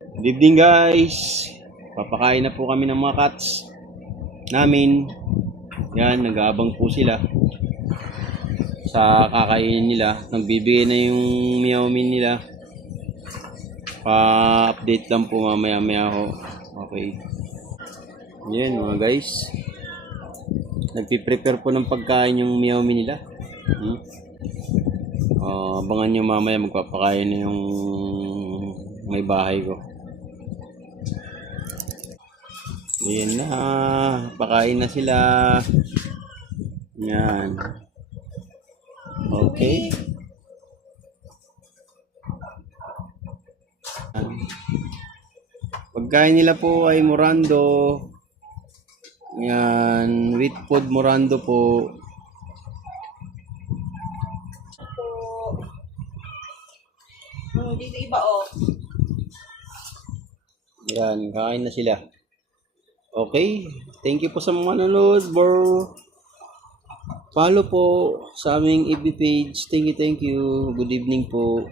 Good evening guys. Papakain na po kami ng mga cats namin. Yan, nag-aabang po sila sa kakainin nila. Nagbibigay na yung meow min nila. Pa-update lang po mamaya-maya ho. Okay. Yan mga guys. Nagpi-prepare po ng pagkain yung meow min nila. Abangan nyo mamaya magpapakain na yung may bahay ko. Ayan na, pakain na sila. Yan. Okay. Pagkain nila po ay morando. Yan, wheat food morando po. Dito iba oh. Yan, kain na sila. Okay, thank you po sa mga nanonood, bro. Follow po sa aming FB page. Thank you. Good evening po.